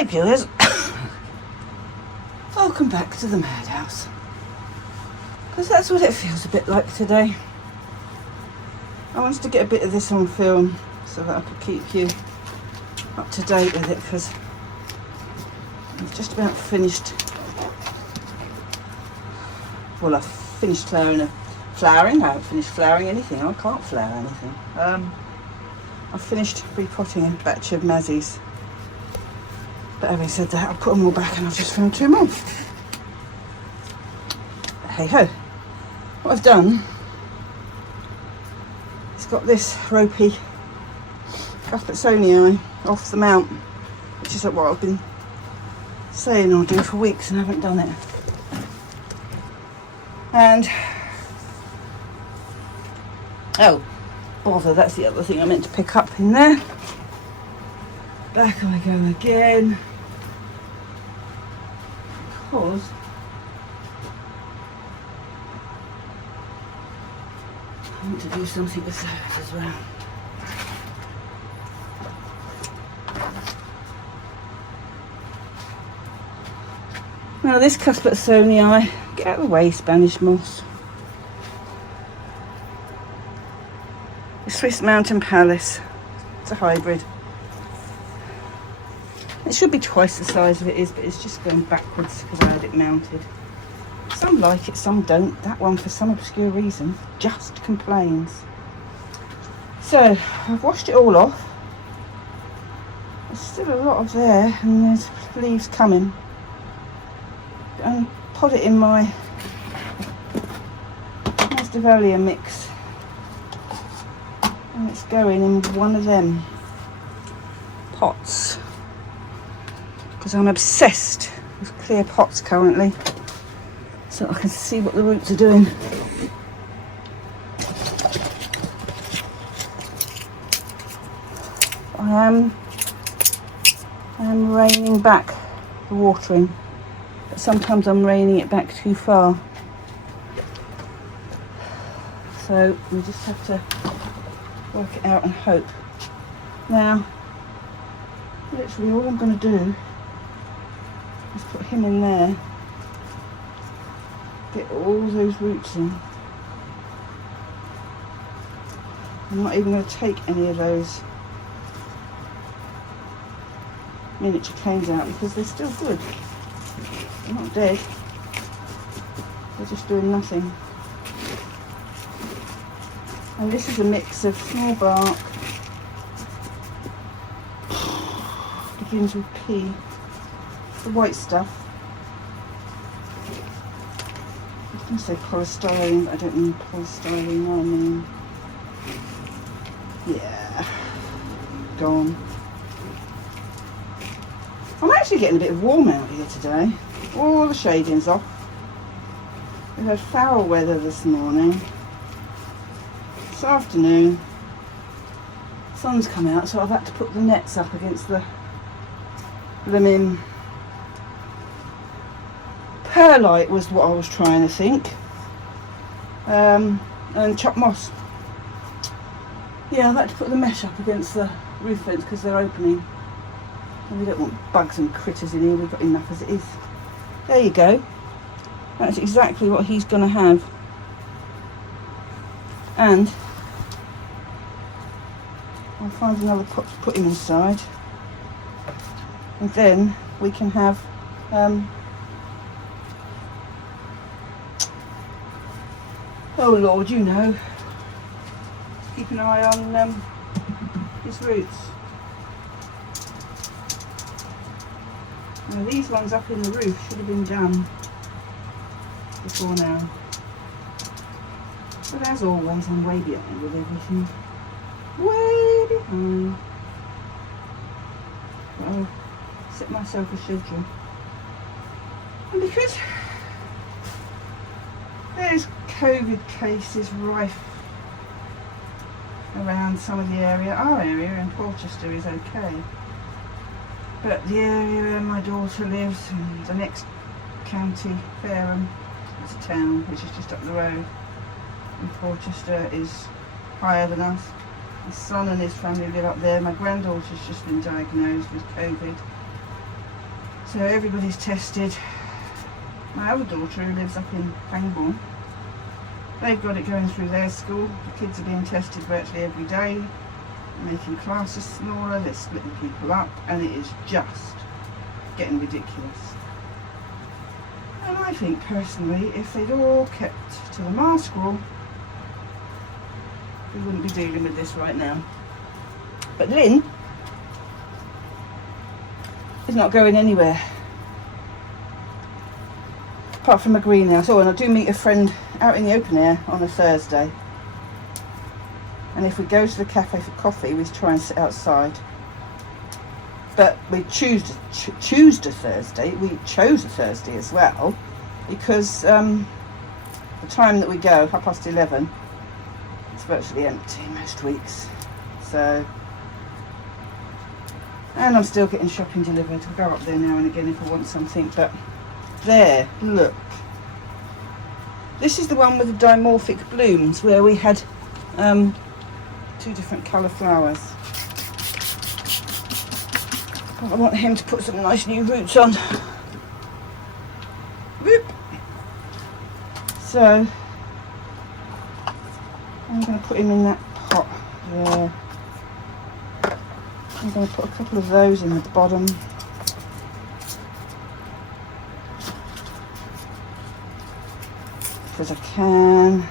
Hi viewers, welcome back to the madhouse, because that's what it feels a bit like today. I wanted to get a bit of this on film so that I could keep you up to date with it, because I've just about finished, well, I've finished flowering. I haven't finished flowering anything. I can't flower anything. I've finished repotting a batch of mazzies. But having said that, I'll put them all back and I've just found 2 more. Hey ho. What I've done, it's got this ropey cuthbertsonii off the mount, which is what I've been saying I'll do for weeks and I haven't done it. And, oh, bother, that's the other thing I meant to pick up in there. Back I go again. Because I want to do something with flowers as well. Now this cuthbertsonii, get out of the way, Spanish moss. The Swiss Mountain Palace, it's a hybrid. It should be twice the size of it is, but it's just going backwards because I had it mounted. Some like it, some don't. That one, for some obscure reason, just complains. So, I've washed it all off. There's still a lot of there, and there's leaves coming. And pot it in my Dendrobium mix. And it's going in one of them pots. Because I'm obsessed with clear pots currently, so I can see what the roots are doing. I am reining back the watering, but sometimes I'm reining it back too far. So we just have to work it out and hope. Now, literally all I'm going to do, just put him in there, get all those roots in. I'm not even going to take any of those miniature canes out because they're still good. They're not dead. They're just doing nothing. And this is a mix of small bark, begins with P. The white stuff. I was going to say polystyrene, but I don't mean polystyrene, I mean, yeah, gone. I'm actually getting a bit warm out here today. All the shading's off. We've had foul weather this morning. This afternoon, sun's come out, so I've had to put the nets up against the blooming perlite was what I was trying to think, and chopped moss. Yeah, I've had to put the mesh up against the roof vents because they're opening, and we don't want bugs and critters in here. We've got enough as it is. There you go. That's exactly what he's going to have. And I'll find another pot to put him inside, and then we can have oh Lord, you know, keep an eye on his roots. Now these ones up in the roof should have been done before now. But as always, I'm way behind with everything. Way behind. But I'll set myself a schedule. And because there's COVID cases rife around some of the area. Our area in Porchester is okay, but the area where my daughter lives in the next county, Fareham, it's a town which is just up the road, and Porchester is higher than us. My son and his family live up there. My granddaughter's just been diagnosed with COVID. So everybody's tested. My other daughter, who lives up in Pangbourne, they've got it going through their school. The kids are being tested virtually every day, making classes smaller, they're splitting people up, and it is just getting ridiculous. And I think personally, if they'd all kept to the mask rule, we wouldn't be dealing with this right now. But Lynn is not going anywhere, apart from a greenhouse. Oh, and I do meet a friend out in the open air on a Thursday. And if we go to the cafe for coffee, we try and sit outside. But we choose a Thursday. We chose a Thursday as well, because the time that we go, 11:30, it's virtually empty most weeks. So, and I'm still getting shopping delivered. I'll go up there now and again if I want something. But there, look. This is the one with the dimorphic blooms, where we had 2 different colour flowers. I want him to put some nice new roots on. Whoop. So I'm going to put him in that pot there. I'm going to put a couple of those in at the bottom. Because I can.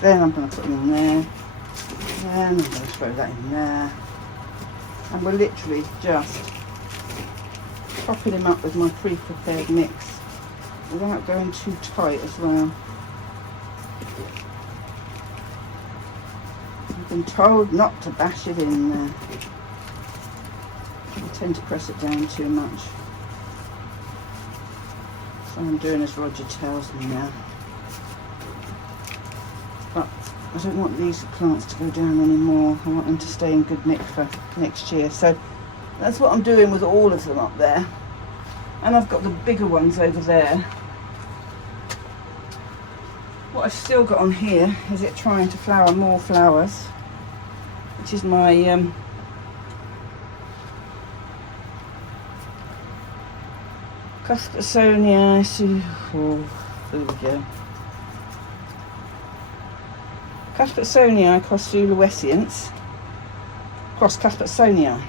Then I'm going to put him in there. Then I'm going to throw that in there. And we're literally just topping him up with my pre-prepared mix without going too tight as well. I've been told not to bash it in there. I tend to press it down too much. So I'm doing as Roger tells me now. But I don't want these plants to go down anymore. I want them to stay in good nick for next year. So that's what I'm doing with all of them up there. And I've got the bigger ones over there. What I've still got on here is it trying to flower more flowers, which is my cuthbertsonii. Oh, there we go. Cuthbertsonii cross Cuthbertsonii.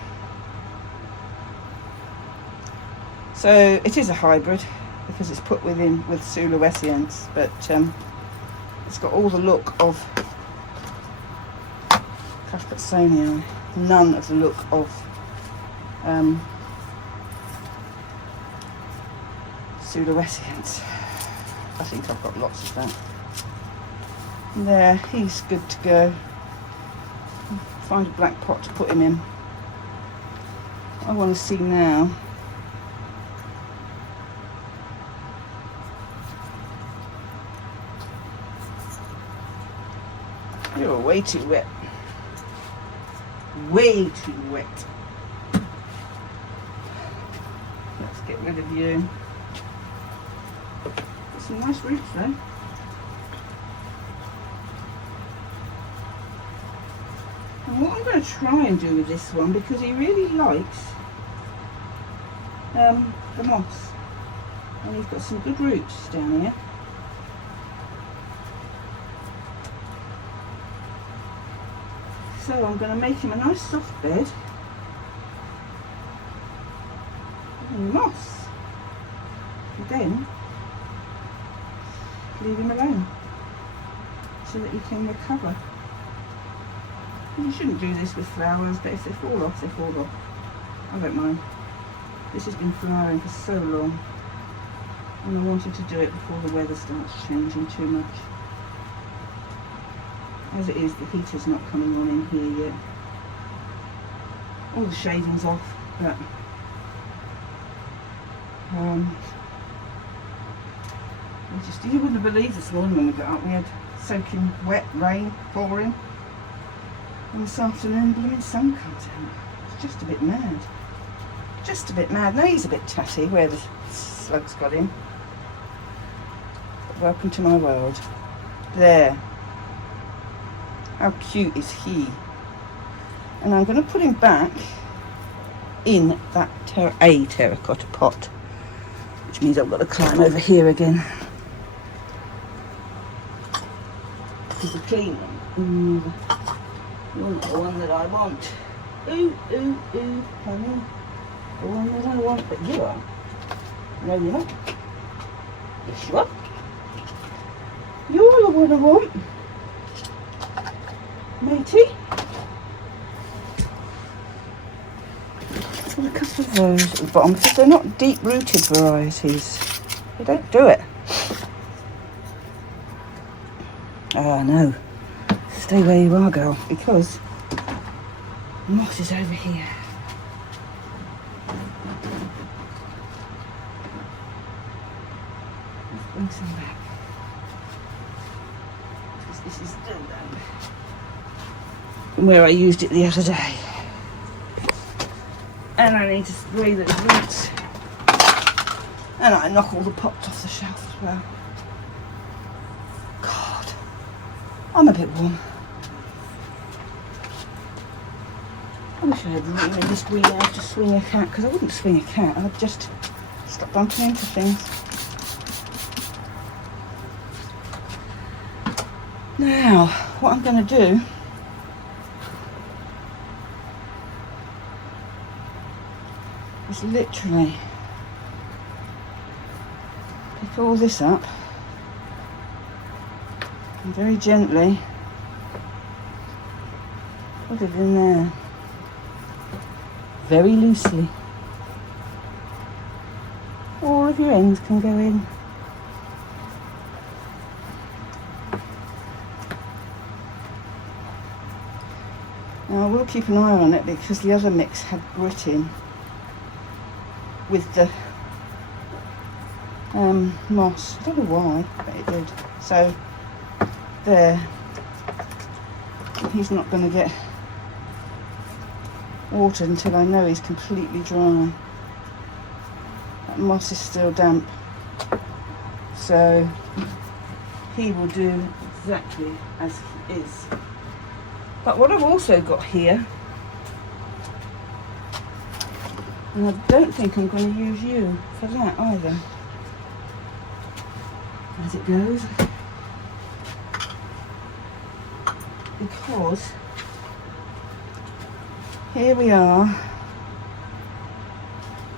So it is a hybrid because it's put with Sulawesiense, but it's got all the look of Cuthbertsonii, none of the look of Sulawesiense. I think I've got lots of that. There, he's good to go. Find a black pot to put him in. I want to see now. You're way too wet. Way too wet. Let's get rid of you. Got some nice roots though. And what I'm going to try and do with this one, because he really likes the moss, and he's got some good roots down here. So I'm going to make him a nice soft bed and moss, and then leave him alone so that he can recover. You shouldn't do this with flowers, but if they fall off, they fall off. I don't mind. This has been flowering for so long, and I wanted to do it before the weather starts changing too much. As it is, the heater's not coming on in here yet. All the shading's off, but you wouldn't believe this morning when we got up, we had soaking wet rain pouring. And this afternoon, blooming sun comes out. It's just a bit mad. Just a bit mad. No, he's a bit tatty where the slugs got him. But welcome to my world. There. How cute is he? And I'm going to put him back in that terracotta pot, which means I've got to climb over here again to clean them. You're not the one that I want. Ooh, honey. The one that I want, but you are. No, you're not. Yes, you are. You're the one I want. Matey. There's a couple of those at the bottom because they're not deep-rooted varieties. They don't do it. Oh, no. Stay where you are, girl, because moss is over here. Let's bring some back. Because this is still damp from where I used it the other day. And I need to spray those roots. And I knock all the pots off the shelf as well. God, I'm a bit warm. I wish I had room in this greenhouse to swing a cat, because I wouldn't swing a cat, I'd just stop bumping into things. Now, what I'm going to do is literally pick all this up and very gently put it in there. Very loosely. All of your ends can go in. Now I will keep an eye on it because the other mix had grit in with the moss. I don't know why, but it did. So there. He's not going to get watered until I know he's completely dry. That moss is still damp, so he will do exactly as he is. But what I've also got here, and I don't think I'm going to use you for that either, as it goes, because here we are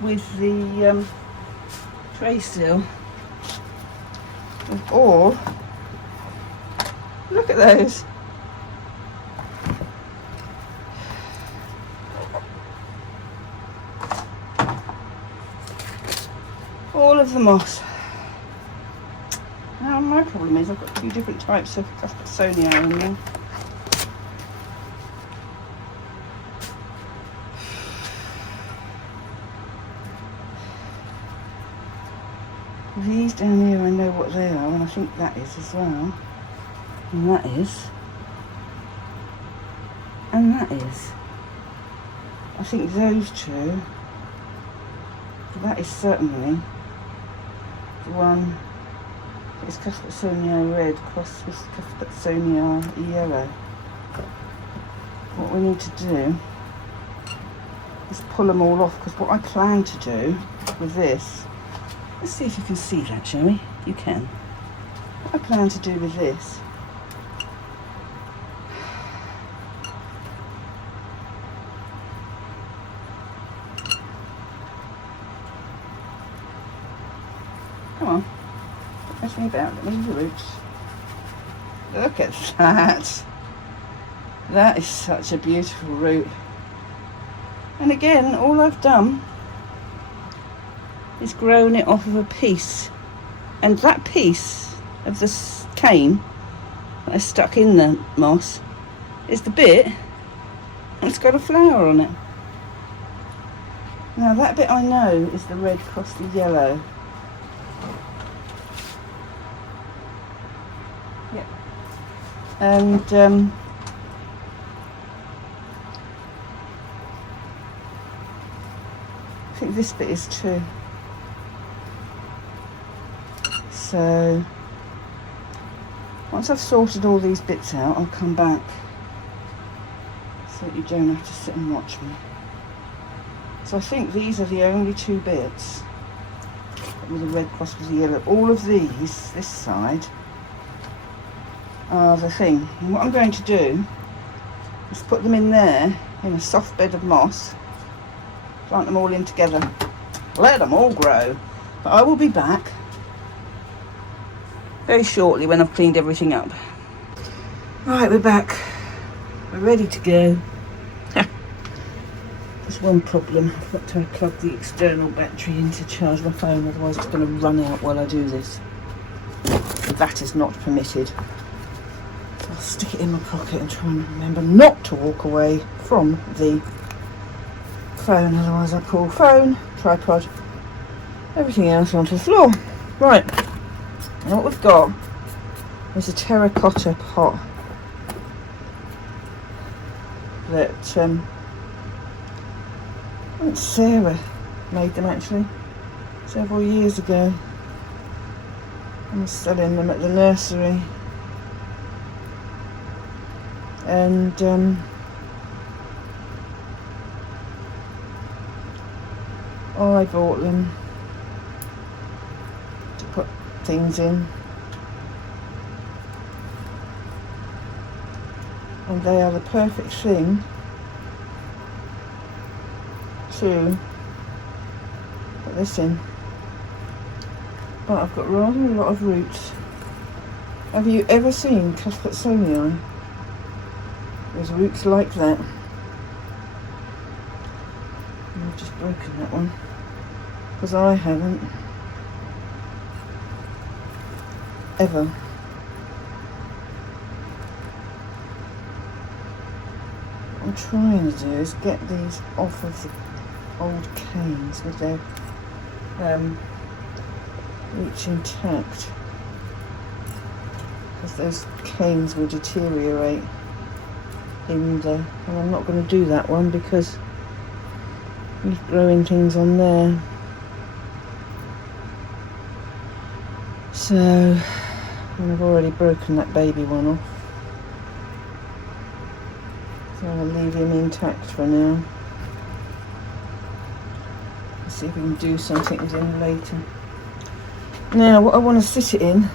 with the tray still of all, look at those, all of the moss. Now my problem is I've got two different types of cuthbertsonii in there. These down here I know what they are, and I think that is as well. And that is. And that is. I think those two. That is certainly the one. It's cuthbertsonii red crossed with cuthbertsonii yellow. What we need to do is pull them all off, because what I plan to do with this, let's see if you can see that, shall we? You can. What I plan to do with this come on, don't mess me about, let me use the roots. Look at that. That is such a beautiful root. And again, all I've done is grown it off of a piece, and that piece of the cane that I stuck in the moss is the bit that's got a flower on it. Now that bit I know is the red crossed the yellow. Yep. And I think this bit is too. So once I've sorted all these bits out, I'll come back so that you don't have to sit and watch me. So I think these are the only two bits. With the red cross with the yellow. All of these, this side, are the thing. And what I'm going to do is put them in there in a soft bed of moss. Plant them all in together. Let them all grow. But I will be back very shortly when I've cleaned everything up. Right, we're back. We're ready to go. There's one problem. I've got to plug the external battery in to charge my phone, otherwise it's going to run out while I do this. That is not permitted. So I'll stick it in my pocket and try and remember not to walk away from the phone, otherwise I pull phone, tripod, everything else onto the floor. Right, and what we've got is a terracotta pot that I think Sarah made them actually several years ago. I'm selling them at the nursery, and I bought them to put things in, and they are the perfect thing to put this in. But I've got rather a lot of roots. Have you ever seen cuthbertsonii? There's roots like that. I've just broken that one because I haven't ever. What I'm trying to do is get these off of the old canes with their roots intact, because those canes will deteriorate in there, and I'm not going to do that one because he's growing things on there. So, and I've already broken that baby one off, so I'll leave him intact for now. See if we can do something with him later. Now, what I want to sit it in,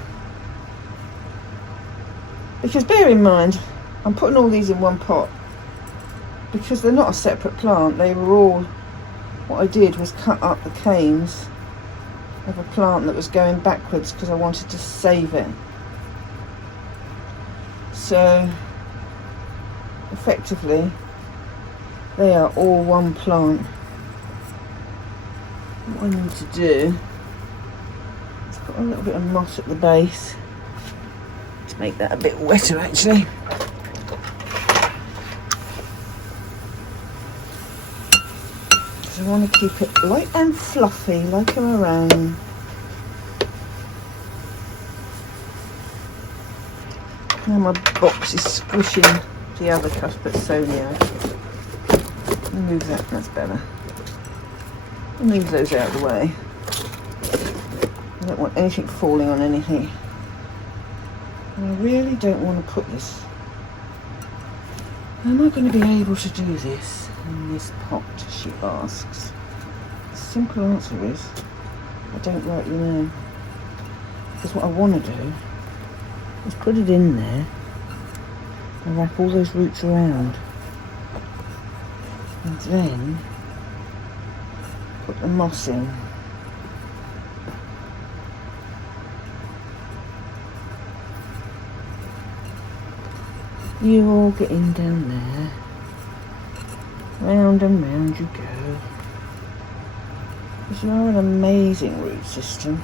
because bear in mind, I'm putting all these in one pot because they're not a separate plant. They were all, what I did was cut up the canes of a plant that was going backwards because I wanted to save it. So, effectively, they are all one plant. What I need to do is put a little bit of moss at the base to make that a bit wetter actually. Because I want to keep it light and fluffy like a meringue. Now my box is squishing the other cuthbertsonii. Move that, that's better. Move those out of the way. I don't want anything falling on anything. And I really don't want to put this. Am I going to be able to do this in this pot, she asks. The simple answer is, I don't rightly know. Because what I want to do is put it in there and wrap all those roots around. And then put the moss in. You all get in down there. Round and round you go. Because you are an amazing root system.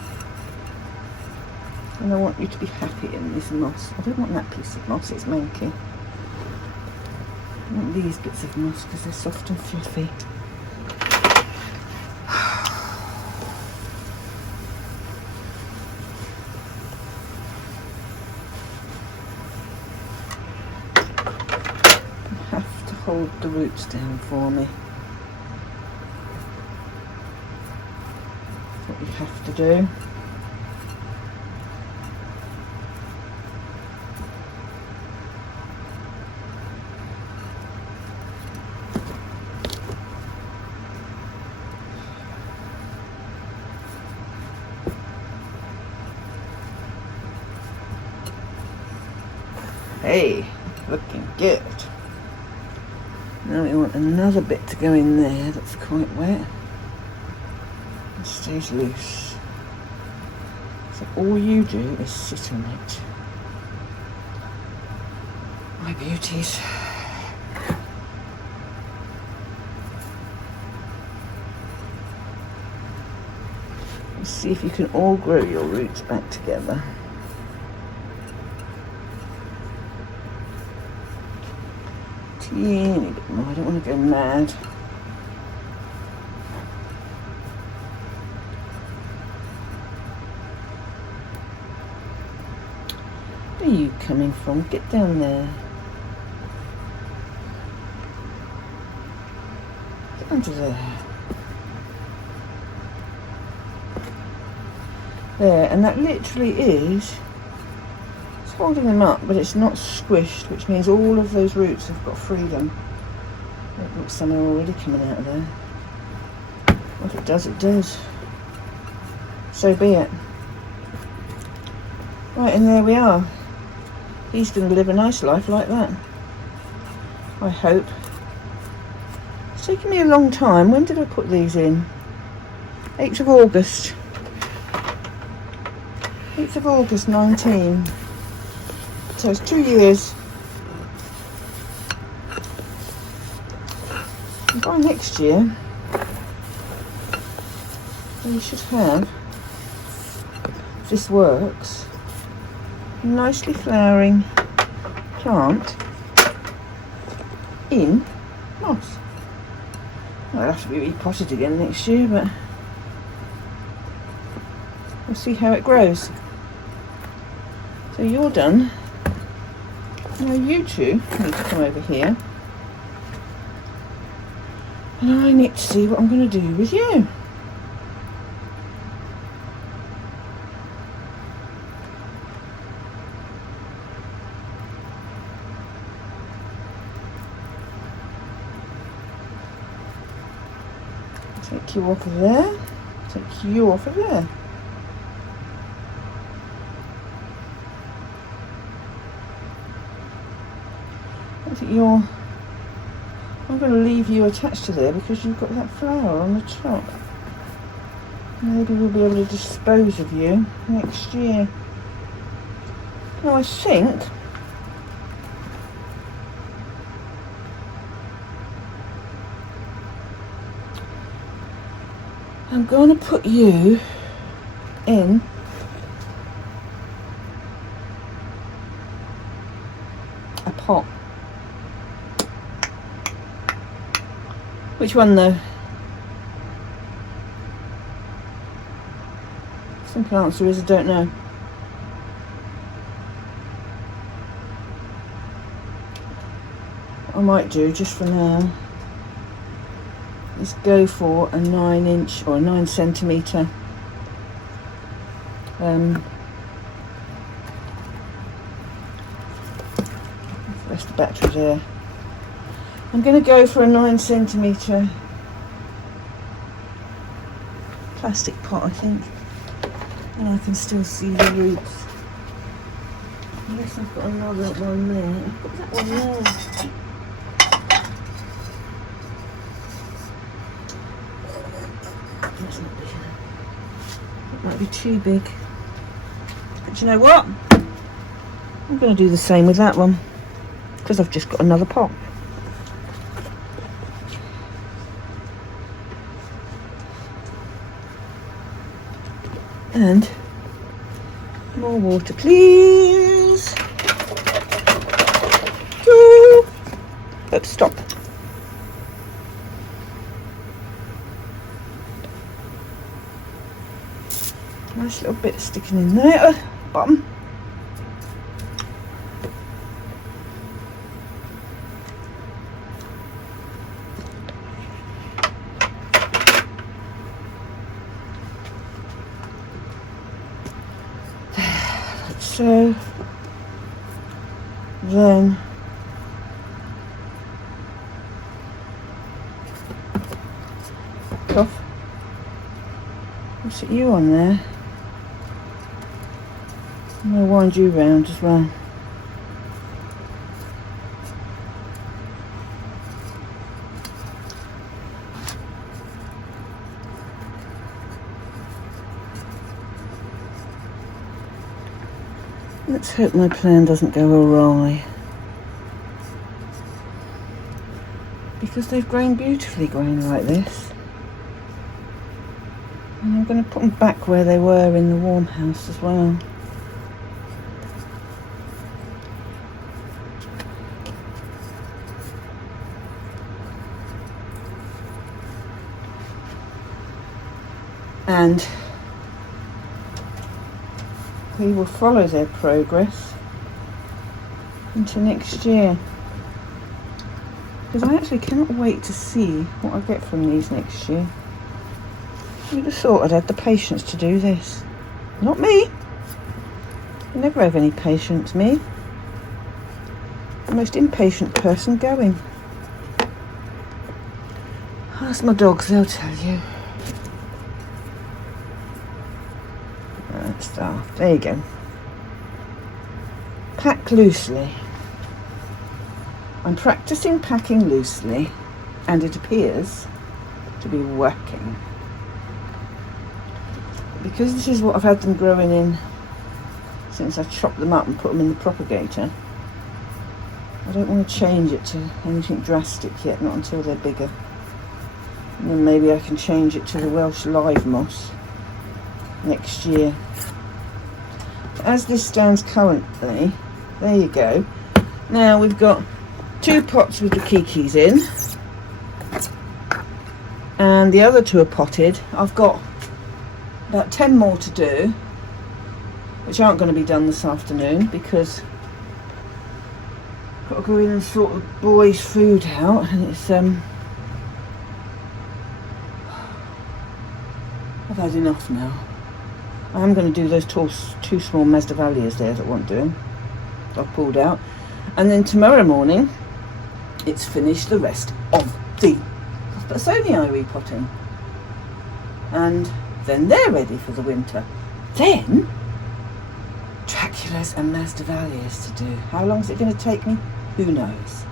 And I want you to be happy in this moss. I don't want that piece of moss, it's manky. I want these bits of moss because they're soft and fluffy. Hold the roots down for me. That's what you have to do. Okay, looking good. Now we want another bit to go in there that's quite wet and stays loose. So all you do is sit on it. My beauties. Let's see if you can all grow your roots back together. Teeny bit more, I don't want to go mad. Where are you coming from? Get down there. Get under there. There, and that literally is, it's holding them up, but it's not squished, which means all of those roots have got freedom. Look, some are already coming out of there. What it does, it does. So be it. Right, and there we are. He's going to live a nice life like that. I hope. It's taken me a long time. When did I put these in? 8th of August. 8th of August 19. So it's 2 years. And by next year, we should have, if this works, a nicely flowering plant in moss. I'll have to be repotted again next year, but we'll see how it grows. So you're done. Now you two need to come over here. And I need to see what I'm going to do with you. Take you off of there. Take you off of there. I think I'm going to leave you attached to there because you've got that flower on the top. Maybe we'll be able to dispose of you next year. Now I think I'm going to put you in a pot. Which one though? Simple answer is I don't know. What I might do just for now is go for a 9-inch or a 9 centimetre rest the battery there. I'm going to go for a 9 centimetre plastic pot, I think, and I can still see the roots. Unless I've got another one there. I've got that one there. That's not big enough. It might be too big. But you know what? I'm going to do the same with that one because I've just got another pot. And more water, please. Oops, stop. Nice little bit sticking in there at the bottom. So then off. I'll sit you on there. I'm going to wind you round as well. Let's hope my plan doesn't go awry. Because they've grown beautifully growing like this. And I'm going to put them back where they were in the warm house as well. And we will follow their progress into next year. Because I actually cannot wait to see what I get from these next year. You'd have thought I'd had the patience to do this. Not me. I never have any patience, me. The most impatient person going. Ask my dogs, they'll tell you. There you go. Pack loosely. I'm practicing packing loosely, and it appears to be working. Because this is what I've had them growing in since I chopped them up and put them in the propagator, I don't want to change it to anything drastic yet, not until they're bigger. And then maybe I can change it to the Welsh live moss next year. As this stands currently, there you go. Now we've got 2 pots with the kikis in, and the other 2 are potted. I've got about 10 more to do, which aren't going to be done this afternoon because I've got to go in and sort the boys' food out, and it's I've had enough now. I'm going to do those 2 small Masdevallias there that want doing. I've pulled out, and then tomorrow morning it's finished the rest of the cuthbertsonii repotting, and then they're ready for the winter. Then Draculas and Masdevallias to do. How long is it going to take me? Who knows?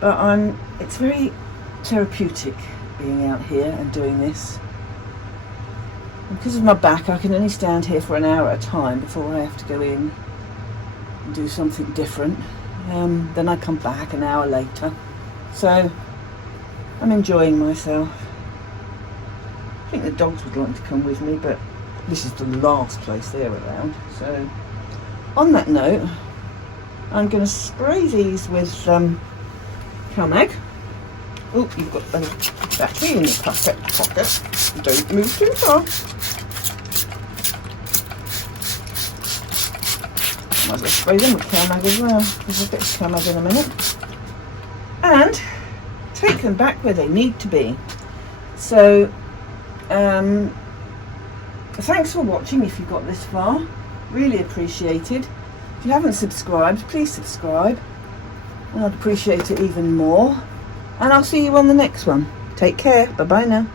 But it's very therapeutic being out here and doing this. And because of my back, I can only stand here for an hour at a time before I have to go in and do something different. Then I come back an hour later. So I'm enjoying myself. I think the dogs would like to come with me, but this is the last place they're around. So on that note, I'm going to spray these with Calmag. Oh, you've got a battery in your pocket. Don't move too far. Might as well spray them with Calmag as well, because I'll get to Calmag in a minute. And take them back where they need to be. So, thanks for watching if you got this far. Really appreciated. If you haven't subscribed, please subscribe. And I'd appreciate it even more. And I'll see you on the next one. Take care. Bye-bye now.